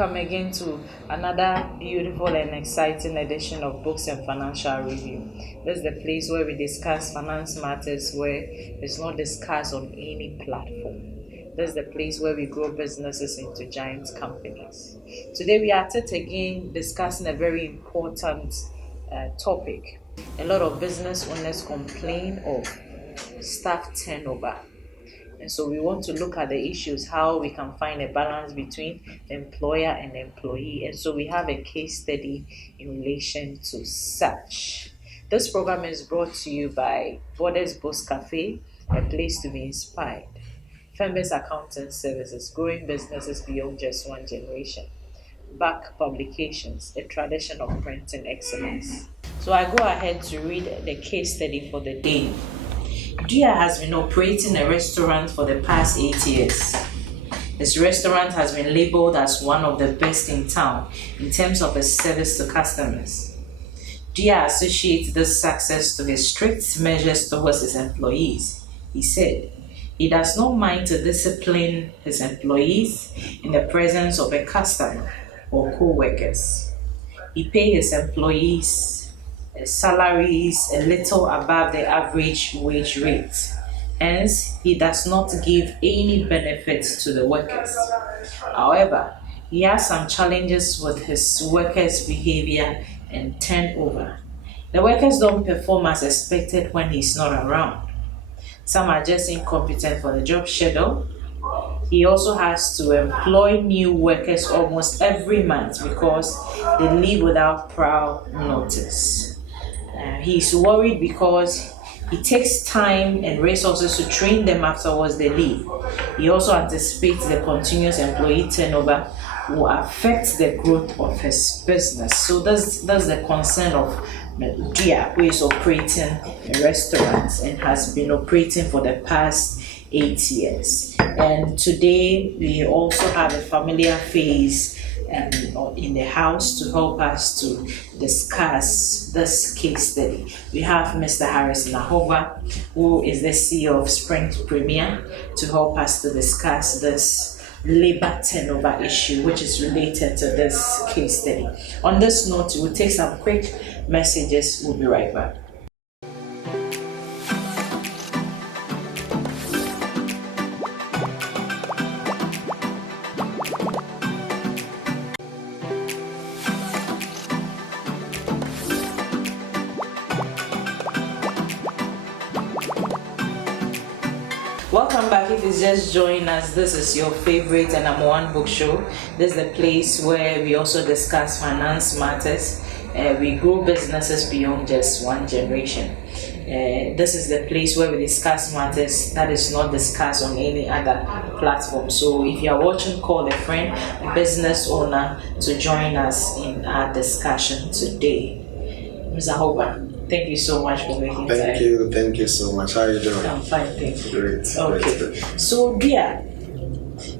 welcome again to another beautiful and exciting edition of Books and Financial Review. This is the place where we discuss finance matters where it's not discussed on any platform. This is the place where we grow businesses into giant companies. Today we are at it again discussing a very important topic. A lot of business owners complain of staff turnover. And so we want to look at the issues, how we can find a balance between the employer and the employee. And so we have a case study in relation to such. This program is brought to you by Borders Books Cafe, a place to be inspired. Fembes Accounting Services, growing businesses beyond just one generation. Back Publications, a tradition of printing excellence. So I go ahead to read the case study for the day. Dia has been operating a restaurant for the past 8 years. His restaurant has been labeled as one of the best in town in terms of its service to customers. Dia associates this success to his strict measures towards his employees. He said he does not mind to discipline his employees in the presence of a customer or co-workers. He pays his employees salaries a little above the average wage rate. Hence, he does not give any benefits to the workers. However, he has some challenges with his workers' behavior and turnover. The workers don't perform as expected when he's not around. Some are just incompetent for the job schedule. He also has to employ new workers almost every month because they leave without prior notice. He's worried because it takes time and resources to train them afterwards they leave. He also anticipates the continuous employee turnover will affect the growth of his business. So that's the concern of Dia, who is operating a restaurant and has been operating for the past 8 years. And today we also have a familiar face in the house to help us to discuss this case study. We have Mr. Harris Nahova, who is the CEO of Sprint Premier, to help us to discuss this labor turnover issue, which is related to this case study. On this note, we'll take some quick messages. We'll be right back. Welcome back. If it's just joining us, this is your favorite and number one book show. This is the place where we also discuss finance matters. We grow businesses beyond just one generation. This is the place where we discuss matters that is not discussed on any other platform. So if you are watching, call a friend, a business owner to join us in our discussion today. Mr. Hoban, thank you so much for making time. Thank you so much. How are you doing? I'm fine, thank you. Great. Okay. Great. So, Dia,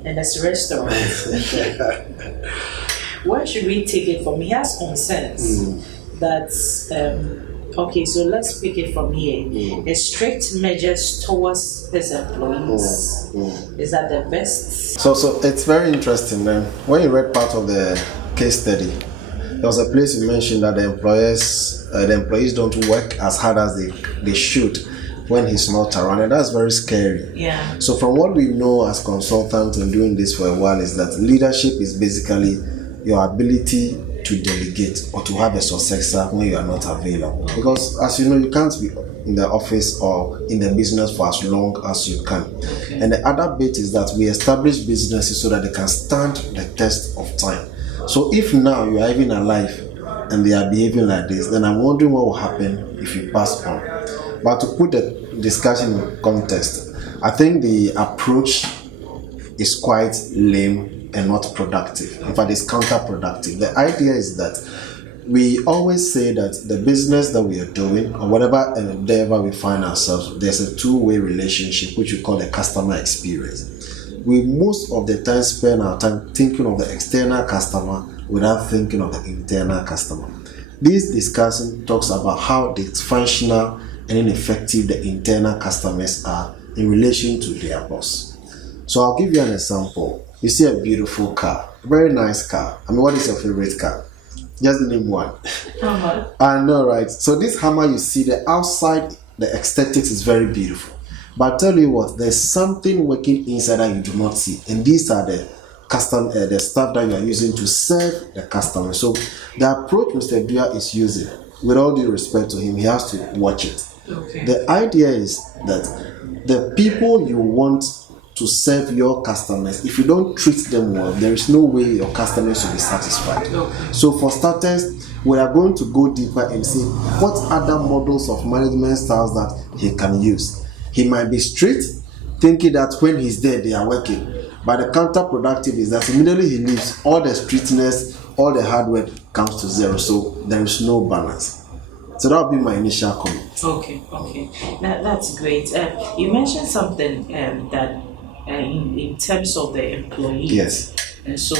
and that's a restaurant. Where should we take it from? He has concerns that, okay, so let's pick it from here. The strict measures towards his employees. Is that the best? So it's very interesting. When you read part of the case study, there was a place you mentioned that the employees don't work as hard as they should when he's not around, and that's very scary. Yeah. So from what we know as consultants and doing this for a while is that leadership is basically your ability to delegate or to have a successor when you are not available. Because as you know, you can't be in the office or in the business for as long as you can. Okay. And the other bit is that we establish businesses so that they can stand the test of time. So if now you are even alive and they are behaving like this, then I'm wondering what will happen if you pass on. But to put the discussion in context, I think the approach is quite lame and not productive. In fact, it's counterproductive. The idea is that we always say that the business that we are doing or whatever endeavor we find ourselves, there's a two-way relationship which we call the customer experience. We most of the time spend our time thinking of the external customer without thinking of the internal customer. This discussion talks about how dysfunctional and ineffective the internal customers are in relation to their boss. So I'll give you an example. You see a beautiful car. Very nice car. I mean, what is your favorite car? Just name one. I know, right? So this Hummer, you see the outside, the aesthetics is very beautiful. But I tell you what, there's something working inside that you do not see. And these are the the stuff that you are using to serve the customer. So the approach Mr. Dua is using, with all due respect to him, he has to watch it. Okay. The idea is that the people you want to serve your customers, if you don't treat them well, there is no way your customers will be satisfied. Okay. So for starters, we are going to go deeper and see what other models of management styles that he can use. He might be strict, thinking that when he's there, they are working. But the counterproductive is that immediately he leaves, all the strictness, all the hard work comes to zero. So there is no balance. So that would be my initial comment. Okay. That's great. You mentioned something that in terms of the employees. Yes. And so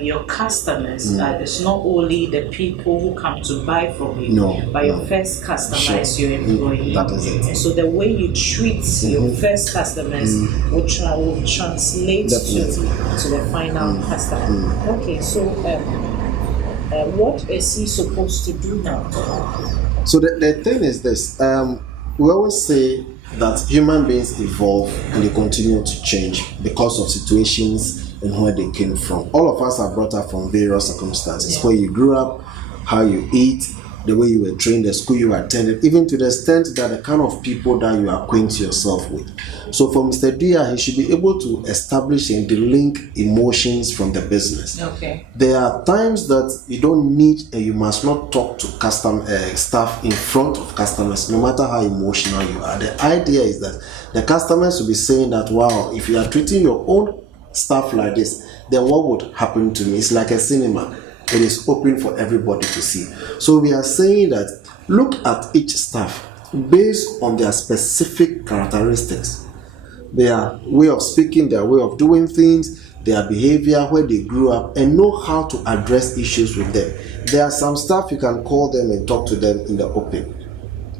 your customers, it's not only the people who come to buy from you, but your first customer is your employee. That is it. And so the way you treat your first customers will translate to the final customer. Okay, so what is he supposed to do now? So the thing is this, we always say that human beings evolve and they continue to change because of situations and where they came from. All of us are brought up from various circumstances, where you grew up, how you eat, the way you were trained, the school you attended, even to the extent that the kind of people that you acquaint yourself with. So for Mr. Dia, he should be able to establish and delink emotions from the business. Okay. There are times that you don't need and you must not talk to staff in front of customers, no matter how emotional you are. The idea is that the customers will be saying that, wow, if you are treating your own staff like this, then what would happen to me? It's like a cinema. It is open for everybody to see. So we are saying that look at each staff based on their specific characteristics, their way of speaking, their way of doing things, their behavior, where they grew up, and know how to address issues with them. There are some staff you can call them and talk to them in the open.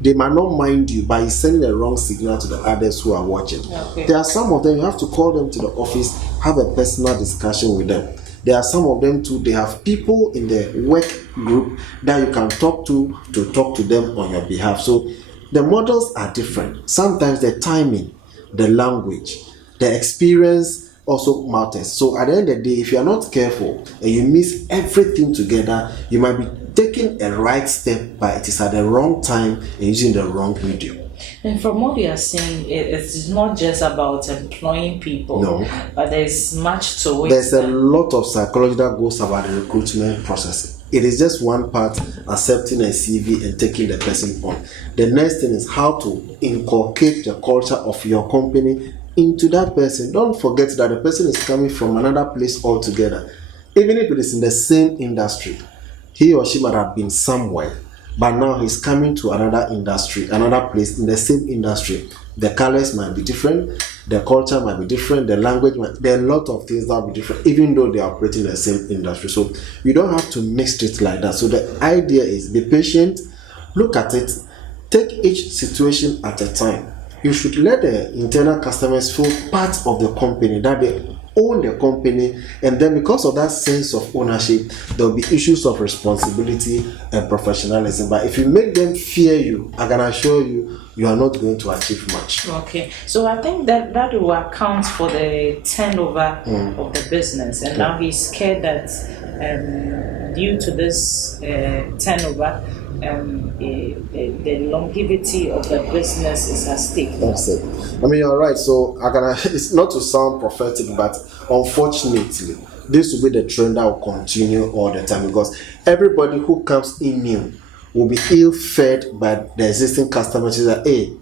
They might not mind you, but it's sending a wrong signal to the others who are watching. Okay. There are some of them you have to call them to the office, have a personal discussion with them. There are some of them too, they have people in the work group that you can talk to talk to them on your behalf. So the models are different. Sometimes the timing, the language, the experience also matters. So at the end of the day, if you are not careful and you miss everything together, you might be taking a right step, but it is at the wrong time and using the wrong medium. And from what you are saying, it's not just about employing people, but there's much to it. There's a lot of psychology that goes about the recruitment process. It is just one part, accepting a CV and taking the person on. The next thing is how to inculcate the culture of your company into that person. Don't forget that the person is coming from another place altogether. Even if it is in the same industry, he or she might have been somewhere, but now he's coming to another industry, another place in the same industry. The colors might be different, the culture might be different, the language there are a lot of things that will be different, even though they are operating in the same industry. So you don't have to mix it like that. So the idea is be patient, look at it, take each situation at a time. You should let the internal customers feel part of the company, that they own the company, and then because of that sense of ownership, there will be issues of responsibility and professionalism. But if you make them fear you, I can assure you, you are not going to achieve much. Okay, so I think that will account for the turnover of the business, and now he's scared that due to this turnover, the longevity of the business is at stake. That's it. I mean, you're right. So it's not to sound prophetic, but unfortunately, this will be the trend that will continue all the time, because everybody who comes in new will be ill-fed by the existing customers. That, hey,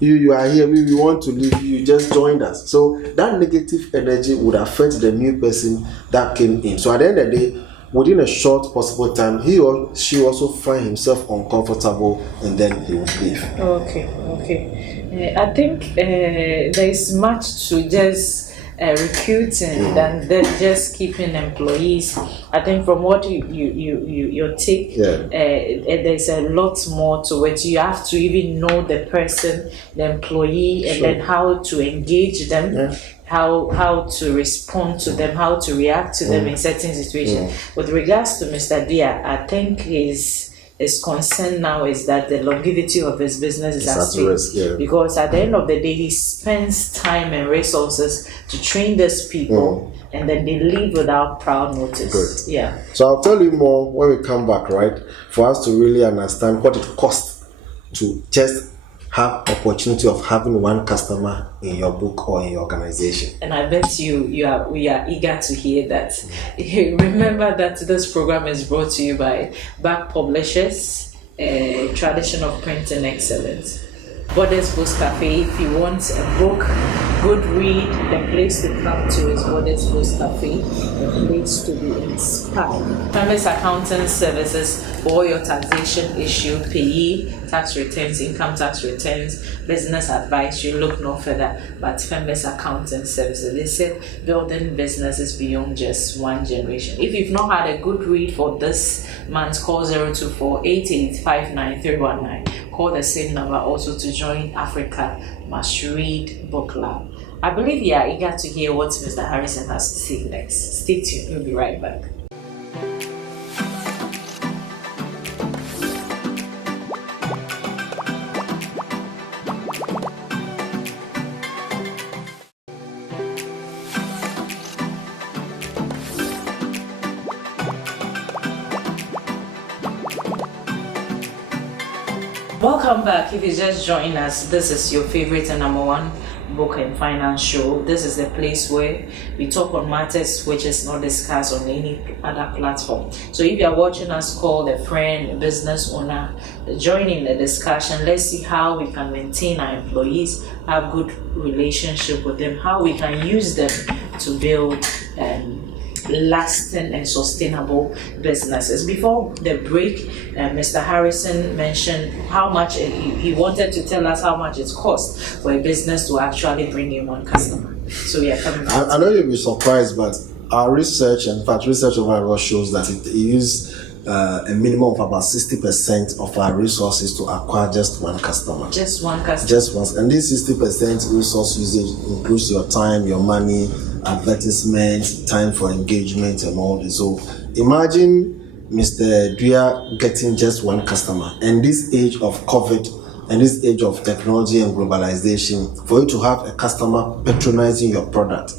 you are here, we want to leave you, just joined us. So that negative energy would affect the new person that came in. So at the end of the day, within a short possible time, he or she also find himself uncomfortable, and then he will leave. Okay. I think there is much to just recruiting than just keeping employees. I think from what your take, there's a lot more to it. You have to even know the person, the employee, and then how to engage them. How to respond to them, how to react to them in certain situations. With regards to Mr. Dia, I think his concern now is that the longevity of his business is at stake. Because at the end of the day, he spends time and resources to train these people, and then they leave without proud notice. Good. Yeah. So I'll tell you more when we come back, right? For us to really understand what it costs to just have opportunity of having one customer in your book or in your organization. And I bet we are eager to hear that. Remember that this program is brought to you by Back Publishers, Tradition of Printing Excellence. Borders Books Cafe. If you want a book, good read, the place to come to is Borders Books Cafe, the place to be inspired. Famous Accounting Services for all your taxation issue, payee, tax returns, income tax returns, business advice. You look no further but Famous Accounting Services. They say building businesses beyond just one generation. If you've not had a good read for this month, call 024-8859-319. Call the same number also to join Africa Must Read Book Club. I believe you are eager to hear what Mr. Harrison has to say next. Stay tuned, we'll be right back. Welcome back. If you just joined us, this is your favorite and number one book and finance show. This is the place where we talk on matters which is not discussed on any other platform. So if you are watching us, call a friend, a business owner, join in the discussion. Let's see how we can maintain our employees, have good relationship with them, how we can use them to build lasting and sustainable businesses. Before the break, Mr. Harrison mentioned how much he wanted to tell us how much it costs for a business to actually bring in one customer. So we are coming back. I know you'll be surprised, but our research, in fact, research overall shows that it uses a minimum of about 60% of our resources to acquire just one customer. Just one customer. Just one. And this 60% resource usage includes your time, your money, advertisement, time for engagement, and all this. So imagine Mr. Dua getting just one customer. And this age of COVID and this age of technology and globalization, for you to have a customer patronizing your product,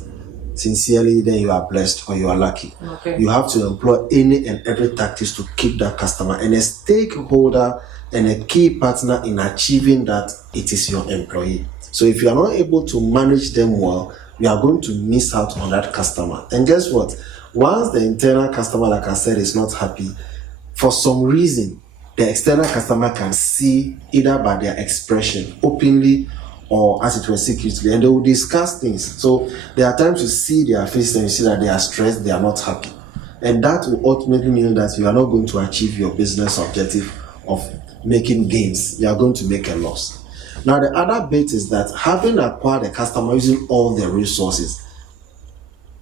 sincerely, then you are blessed or you are lucky. Okay. You have to employ any and every tactics to keep that customer. And a stakeholder and a key partner in achieving that, it is your employee. So if you are not able to manage them well, you are going to miss out on that customer. And guess what? Once the internal customer, like I said, is not happy, for some reason, the external customer can see either by their expression, openly or as it were secretly, and they will discuss things. So there are times you see their faces and you see that they are stressed, they are not happy. And that will ultimately mean that you are not going to achieve your business objective of making gains. You are going to make a loss. Now, the other bit is that having acquired a customer using all the resources,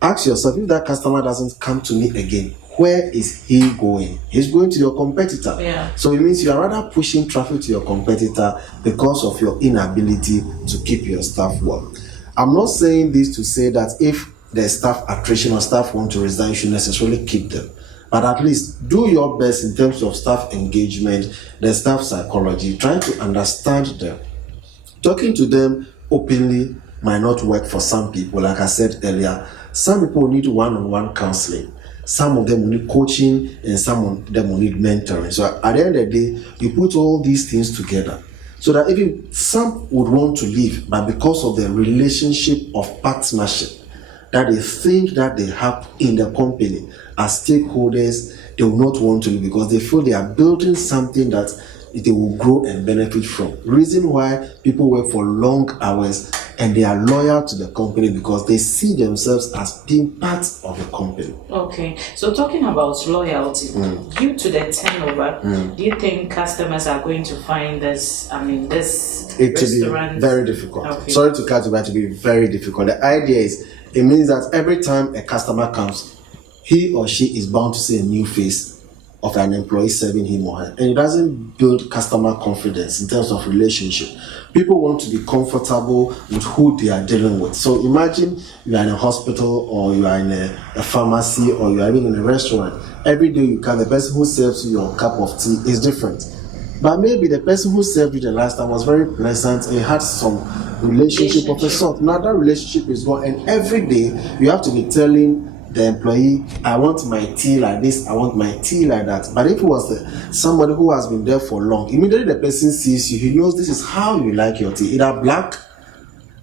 ask yourself, if that customer doesn't come to me again, where is he going? He's going to your competitor. Yeah. So it means you are rather pushing traffic to your competitor because of your inability to keep your staff well. I'm not saying this to say that if there's staff attrition or staff want to resign, you should necessarily keep them. But at least do your best in terms of staff engagement, the staff psychology, trying to understand them. Talking to them openly might not work for some people. Like I said earlier, some people need one-on-one counseling. Some of them will need coaching and some of them will need mentoring. So at the end of the day, you put all these things together so that even some would want to leave, but because of the relationship of partnership that they think that they have in the company as stakeholders, they will not want to leave because they feel they are building something that they will grow and benefit from. Reason why people work for long hours and they are loyal to the company because they see themselves as being part of the company. Okay, so talking about loyalty, due to the turnover, do you think customers are going to find this? This it restaurant to be very difficult. Okay. Sorry to cut you, but to be very difficult. The idea is it means that every time a customer comes, he or she is bound to see a new face of an employee serving him or her, and it doesn't build customer confidence in terms of relationship. People want to be comfortable with who they are dealing with. So imagine you are in a hospital, or you are in a pharmacy, or you are even in a restaurant. Every day you come, the person who serves you your cup of tea is different. But maybe the person who served you the last time was very pleasant and had some relationship of a sort. Now that relationship is gone, and every day you have to be telling the employee, I want my tea like this, I want my tea like that. But if it was somebody who has been there for long, immediately the person sees you, he knows this is how you like your tea, either black,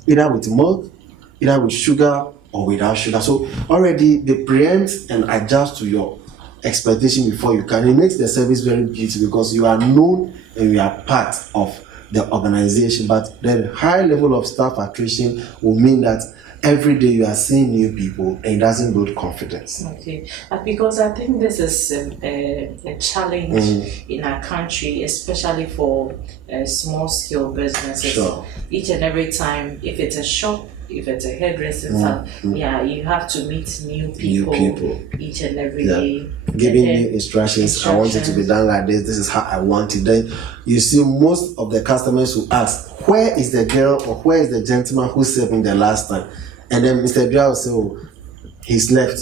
either with milk, either with sugar, or without sugar. So already they preempt and adjust to your expectation before you can. It makes the service very beautiful because you are known and you are part of the organization. But the high level of staff attrition will mean that every day you are seeing new people and it doesn't build confidence. Okay, because I think this is a challenge in our country, especially for small scale businesses. Sure. Each and every time, if it's a shop, if it's a hairdressing salon, you have to meet new people each and every day. Giving you instructions. I want it to be done like this. This is how I want it. Then you see most of the customers who ask, where is the girl or where is the gentleman who served me the last time? And then Mr. Dra will say, oh, he's left.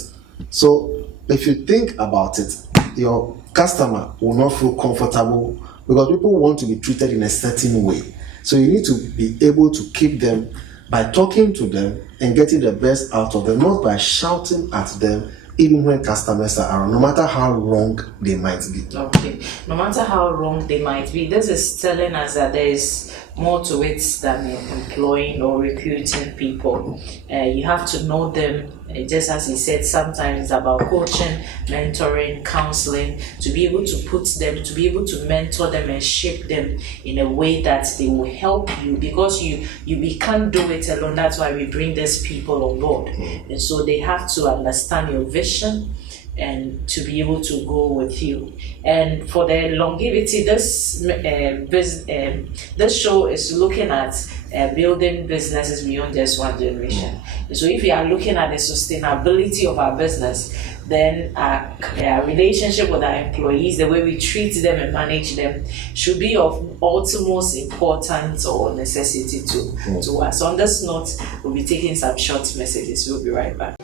So if you think about it, your customer will not feel comfortable because people want to be treated in a certain way. So you need to be able to keep them by talking to them and getting the best out of them, not by shouting at them even when customers are around, no matter how wrong they might be. Okay, no matter how wrong they might be, this is telling us that there is more to it than employing or recruiting people. You have to know them, just as he said, sometimes it's about coaching, mentoring, counseling, to be able to put them, to be able to mentor them and shape them in a way that they will help you, because we can't do it alone. That's why we bring these people on board. And so they have to understand your vision and to be able to go with you. And for the longevity, this show is looking at building businesses beyond just one generation. So if we are looking at the sustainability of our business, then our relationship with our employees, the way we treat them and manage them, should be of utmost importance or necessity to us. On this note, we'll be taking some short messages. We'll be right back.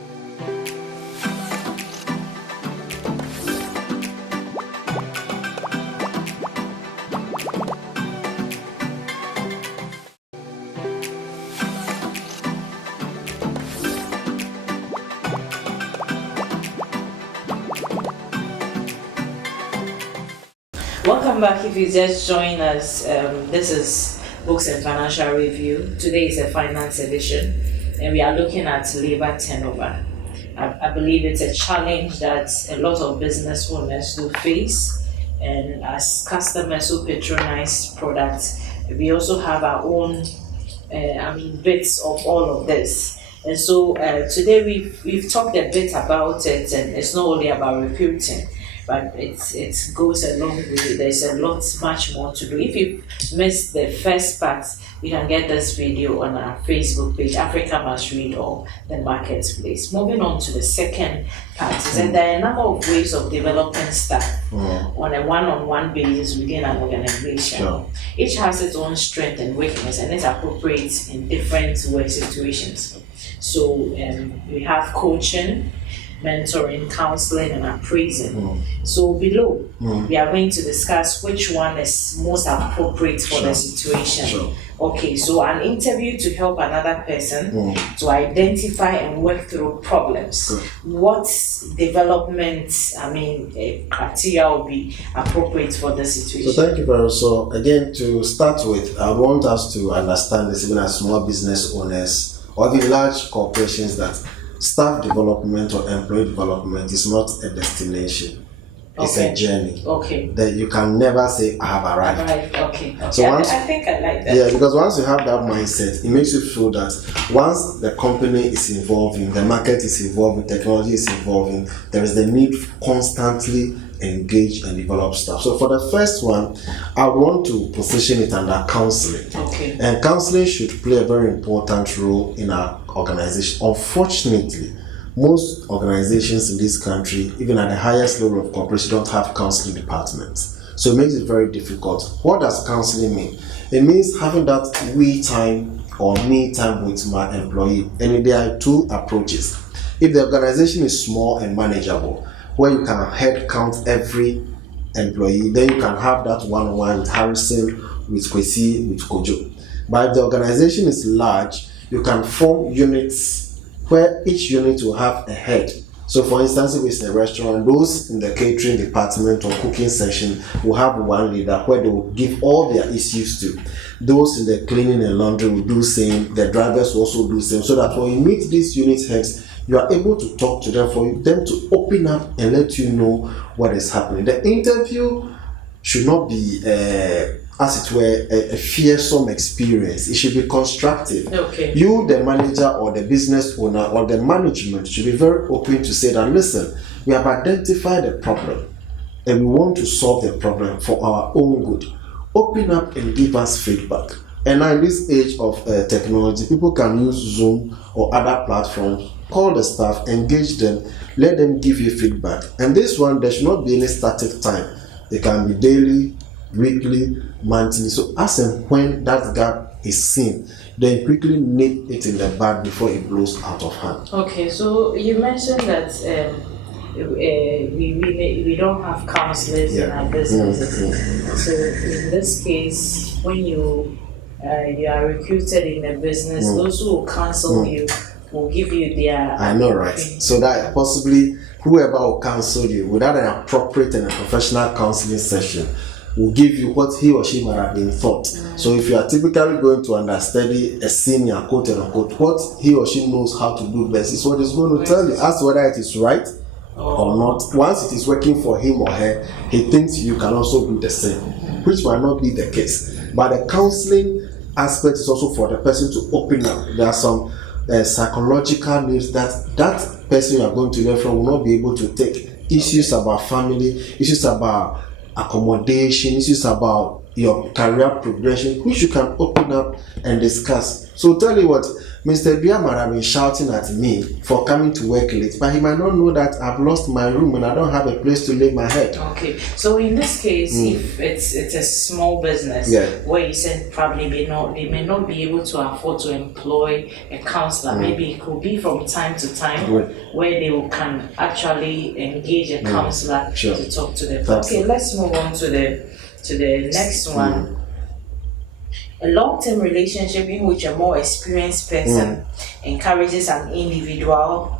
Welcome back. If you just join us, this is Books and Financial Review. Today is a finance edition, and we are looking at labor turnover. I believe it's a challenge that a lot of business owners do face, and as customers who patronize products, we also have our own bits of all of this. And so today we've talked a bit about it, and it's not only about recruiting, but it goes along with it. There's a lot much more to do. If you missed the first part, you can get this video on our Facebook page, Africa Must Read, or The Marketplace. Moving on to the second part, is that there are a number of ways of developing staff on a one-on-one basis within an organization. Sure. Each has its own strength and weakness, and it's appropriate in different work situations. So we have coaching, mentoring, counseling, and appraising. So below, we are going to discuss which one is most appropriate for the situation. Sure. Okay, so an interview to help another person to identify and work through problems. What development, criteria will be appropriate for the situation? So thank you very much. So again, to start with, I want us to understand this even as small business owners or the large corporations, that staff development or employee development is not a destination. It's a journey. Okay. That you can never say, I have arrived. Okay. So I think I like that. Yeah, because once you have that mindset, it makes you feel that once the company is evolving, the market is evolving, technology is evolving, there is the need constantly engage and develop staff. So for the first one, I want to position it under counseling. Okay. And counseling should play a very important role in our organization. Unfortunately, most organizations in this country, even at the highest level of corporation, don't have counseling departments. So it makes it very difficult. What does counseling mean? It means having that we time or me time with my employee. And there are two approaches. If the organization is small and manageable, where you can head count every employee, then you can have that one-on-one with Harrison, with Kwesi, with Kojo. But if the organization is large, you can form units where each unit will have a head. So for instance, if it's a restaurant, those in the catering department or cooking section will have one leader where they will give all their issues to. Those in the cleaning and laundry will do same, the drivers will also do same, so that when you meet these unit heads, you are able to talk to them, for them to open up and let you know what is happening. The interview should not be, as it were, a fearsome experience. It should be constructive. Okay. You, the manager or the business owner or the management, should be very open to say that, listen, we have identified a problem and we want to solve the problem for our own good. Open up and give us feedback. And now in this age of technology, people can use Zoom or other platforms. Call the staff, engage them, let them give you feedback. And this one, there should not be any static time. It can be daily, weekly, monthly. So as and when that gap is seen, then quickly nip it in the bud before it blows out of hand. Okay, so you mentioned that we don't have counselors in our businesses. So in this case, when you are recruited in a business, those who will counsel you will give you their... I know, right? So that possibly whoever will counsel you without an appropriate and a professional counseling session will give you what he or she might have been taught. So if you are typically going to understudy a senior, quote and unquote, what he or she knows how to do best is what he's going to tell you, as to whether it is right or not. Once it is working for him or her, he thinks you can also do the same, which might not be the case. But the counseling aspect is also for the person to open up. There are some psychological needs that person you are going to learn from will not be able to take. Issues about family, issues about accommodation, issues about your career progression, which you can open up and discuss. So tell you what, Mr. Bia might have been shouting at me for coming to work late, but he might not know that I've lost my room and I don't have a place to lay my head. Okay, so in this case, if it's a small business where you said probably they may not be able to afford to employ a counselor, maybe it could be from time to time where they can actually engage a counselor to talk to them. Okay, let's move on to the next one. A long-term relationship in which a more experienced person encourages an individual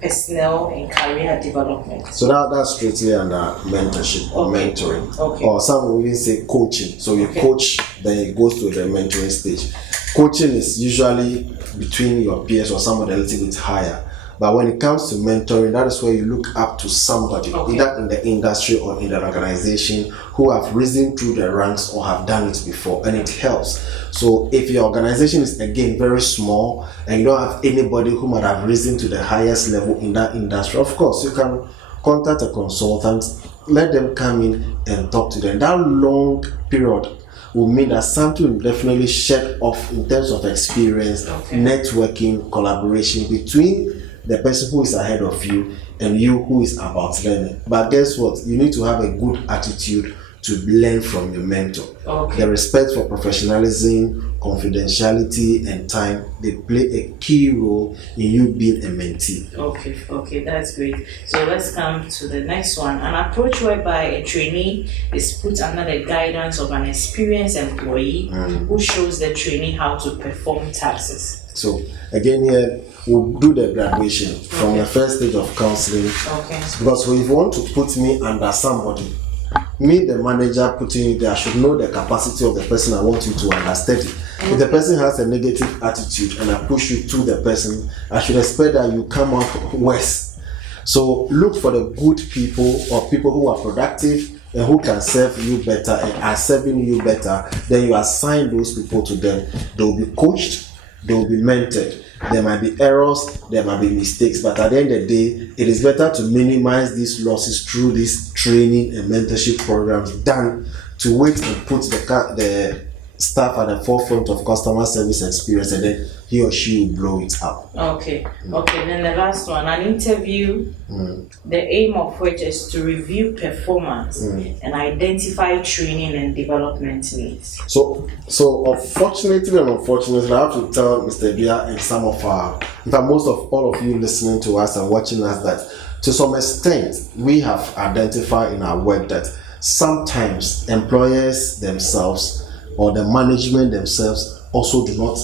personal and career development. So that's strictly under mentorship or mentoring. Okay. Or some will even say coaching. So you coach, then it goes to the mentoring stage. Coaching is usually between your peers or somebody a little bit higher. But when it comes to mentoring, that is where you look up to somebody, either in the industry or in the organization, who have risen through the ranks or have done it before, and it helps. So if your organization is, again, very small and you don't have anybody who might have risen to the highest level in that industry, of course, you can contact a consultant, let them come in and talk to them. That long period will mean that something will definitely shed off in terms of experience, networking, collaboration between the person who is ahead of you and you who is about learning. But guess what? You need to have a good attitude to learn from your mentor. The respect for professionalism, confidentiality, and time, they play a key role in you being a mentee. Okay, that's great. So let's come to the next one. An approach whereby a trainee is put under the guidance of an experienced employee who shows the trainee how to perform tasks. So again here, we'll do the graduation from the first stage of counseling. Because if you want to put me under somebody, me, the manager putting you there, I should know the capacity of the person I want you to understudy. If the person has a negative attitude and I push you to the person, I should expect that you come out worse. So look for the good people or people who are productive and who can serve you better and are serving you better. Then you assign those people to them. They will be coached, they will be mentored. There might be errors, there might be mistakes, but at the end of the day, it is better to minimize these losses through this training and mentorship programs than to wait and put the staff at the forefront of customer service experience and then he or she will blow it up. Okay. Then the last one, an interview, the aim of which is to review performance and identify training and development needs. So unfortunately and unfortunately, I have to tell Mr. Bia and some of in fact, most of all of you listening to us and watching us that to some extent we have identified in our work that sometimes employers themselves or the management themselves also do not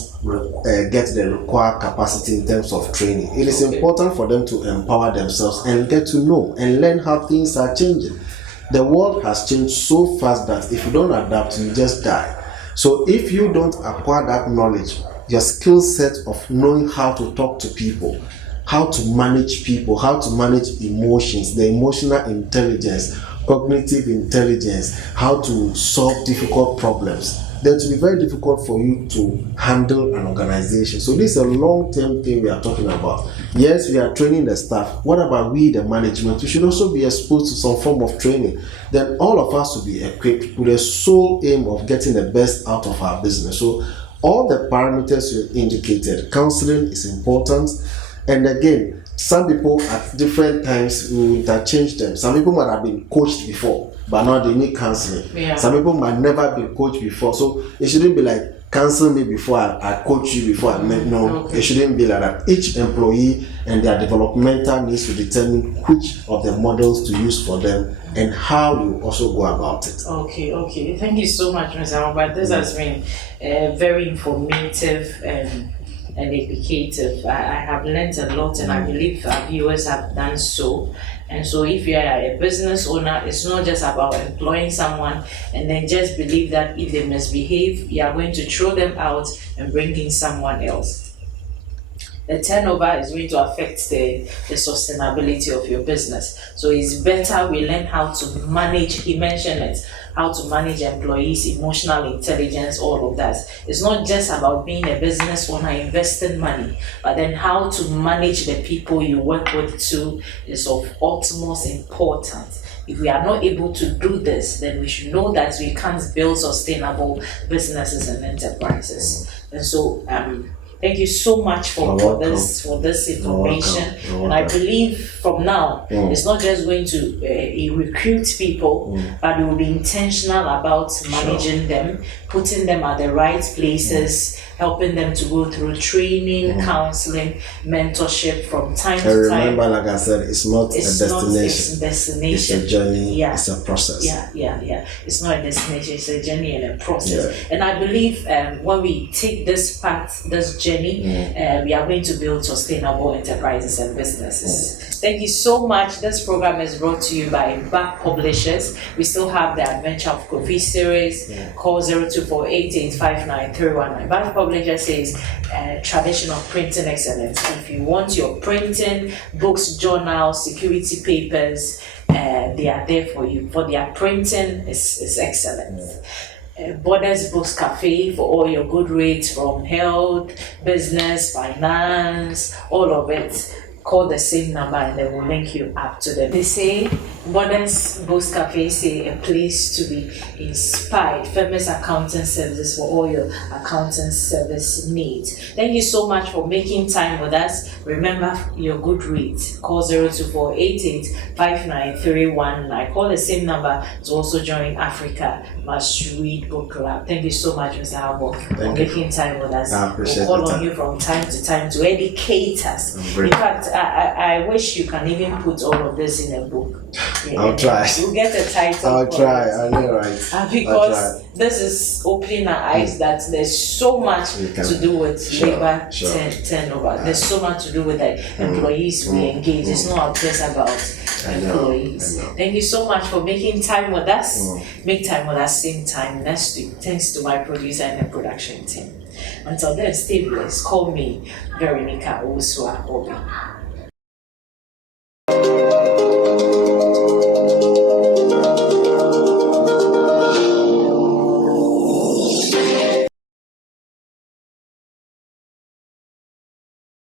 get the required capacity in terms of training. It is important for them to empower themselves and get to know and learn how things are changing. The world has changed so fast that if you don't adapt, you just die. So if you don't acquire that knowledge, your skill set of knowing how to talk to people, how to manage people, how to manage emotions, the emotional intelligence, cognitive intelligence, how to solve difficult problems, then it will be very difficult for you to handle an organization. So this is a long-term thing we are talking about. Yes, we are training the staff. What about we, the management? We should also be exposed to some form of training. Then all of us will be equipped with the sole aim of getting the best out of our business. So all the parameters you indicated, counseling is important. And again, some people at different times will interchange them. Some people might have been coached before, but now they need counseling. Yeah. Some people might never be coached before. So it shouldn't be like, cancel me before I coach you before I met. No, it shouldn't be like that. Each employee and their developmental needs to determine which of the models to use for them and how you also go about it. Okay. Thank you so much, Mr. Albert. This has been very informative and educative. I have learned a lot, and I believe our viewers have done so. And so if you are a business owner, it's not just about employing someone and then just believe that if they misbehave, you are going to throw them out and bring in someone else. The turnover is going to affect the sustainability of your business. So it's better we learn how to manage, he mentioned it, how to manage employees, emotional intelligence, all of that. It's not just about being a business owner, investing money, but then how to manage the people you work with too is of utmost importance. If we are not able to do this, then we should know that we can't build sustainable businesses and enterprises. And so, thank you so much for this information. And I believe from now, it's not just going to recruit people, but we will be intentional about managing them, putting them at the right places, helping them to go through training, counseling, mentorship from time to time. Remember, like I said, it's not a destination. It's a journey. It's a process. Yeah. It's not a destination. It's a journey and a process. And I believe when we take this path, this journey, we are going to build sustainable enterprises and businesses. Thank you so much. This program is brought to you by BAC Publishers. We still have the Adventure of Kofi series. Call 0248859319. BAC Publishers says traditional printing excellence. If you want your printing, books, journals, security papers, they are there for you. For their printing is excellent. Borders Books Cafe for all your good rates from health, business, finance, all of it. Call the same number and they will link you up to them. They say Borders Books Cafe say a place to be inspired. Famous accounting services for all your accounting service needs. Thank you so much for making time with us. Remember your good rate. Call 0248859319. Call the same number to also join Africa Must Read Book Club. Thank you so much, Mr. Albert, for making time with us. I appreciate we'll call on you from time to time to educate us. In fact, I wish you can even put all of this in a book. I'll try. You'll get a title. I'll try. I know, right? Because this is opening our eyes that there's so much to do with labor turnover. There's so much to do with the employees we engage. It's not just about employees. Thank you so much for making time with us. Make time with us same time next week. Thanks to my producer and the production team. Until then, stay blessed. Call me Veronica Owusu Obi.